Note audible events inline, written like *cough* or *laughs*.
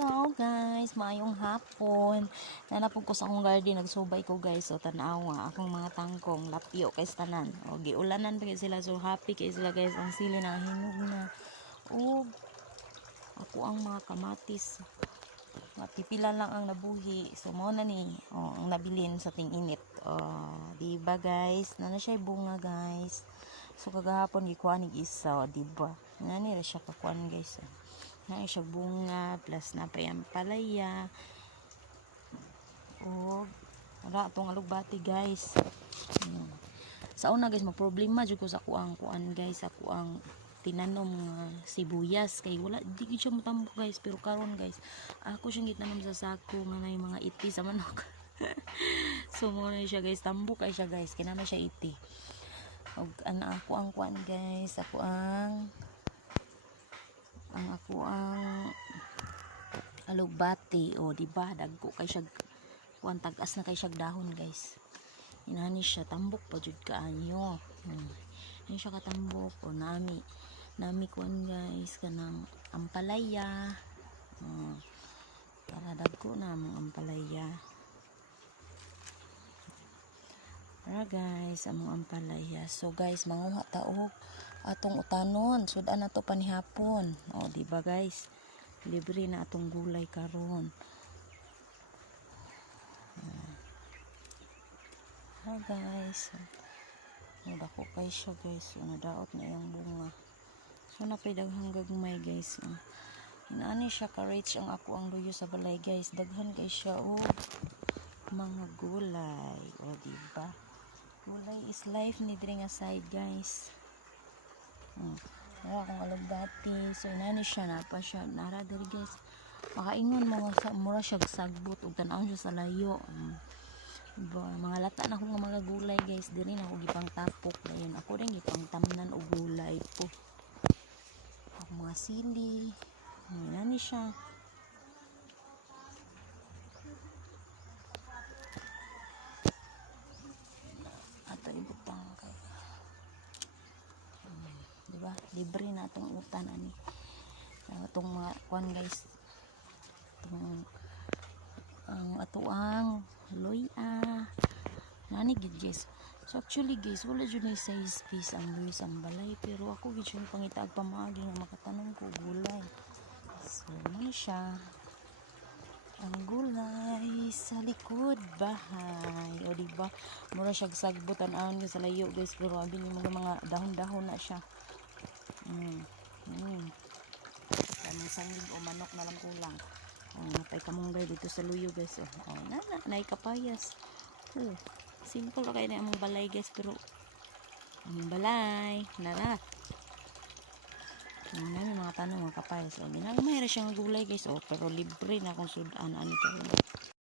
So guys, maayong hapon. Nanapog ko sa akong garden, nagsubay ko guys. So tanawa, akong mga tangkong, lapyo kay tanan. O giulanan pa sila. So happy kay sila guys. Ang sili na hinog na. O ako ang mga kamatis. Matipila lang ang nabuhi. So mo na ni, o, ang nabilin sa ting init. O, di ba guys? Nana siya bunga guys. So kagahapon gikuha ni isa, di ba? Nani siya kakuan guys. O na siya bunga plus na pa yung palaya. O wala itong alugbati guys. Ayan. sa una guys magproblema jud ko sa kuang kuan guys sa kuang tinanom nga sibuyas. Kay wala di gid siya motambo guys. Pero karon guys ako siyang gitanom sa sako nga nay mga iti sa manok. *laughs* So mo na siya guys. Tambo kay siya guys. Kinama siya iti. Og ana ako ang kuan guys ako ang ang ako ang alugbati. O di ba dagko kay siya kuan tagas na kay siya dahon guys. Inani siya tambok pa jud kaayo hmm. Yan siya katambok. O nami nami kuan guys kanang ampalaya. Hmm. para dagko na ang ampalaya. Para guys among ampalaya. So guys manguha taog atong utanon sudan na to panihapon o di ba guys? Libre na atong gulay karon. Ha guys. O dako kay siya guys. O nadaot na yung bunga. So napay daghang gagmay guys. O. inaani siya ka-reach ang ako ang luyo sa balay guys. Daghan kay siya o mga gulay. O di ba? Gulay is life ni diri nga side guys Hmm. Wala akong alugbati. So, inani siya na pa siya. Nara diri guys. Makaingon mo sa mura siya sagbot ug tan siya sa layo. Hmm. Diba, mga lata na akong mga gulay guys. Diri na ako gipang tapok dayon. Ako rin gipang tamnan og gulay po. Ako mga sili. Hmm, Inani siya. Ato ibutang kay di ba? Libre na itong utan ani. Uh, itong mga kwan guys. Itong ang atuang loya. Nani gid guys so actually guys wala jud na size piece ang Luis ang balay pero ako gid yung pangitaag pamagi nga makatanong ko gulay. So ano siya. Ang gulay sa likod bahay. O di ba? Mura siya sagbot an aon sa layo guys pero abi ni mga mga dahon-dahon na siya mm. mm. sangling o manok na lang kulang oh, natay kamunggay dito sa luyo guys oh, oh na na nay kapayas oh simple ra kay na among balay guys pero among balay nara ang dami mga tanong mga kapayas. O, ginagmay ra siya nga gulay guys. O, pero libre na kung sudan. Ano ka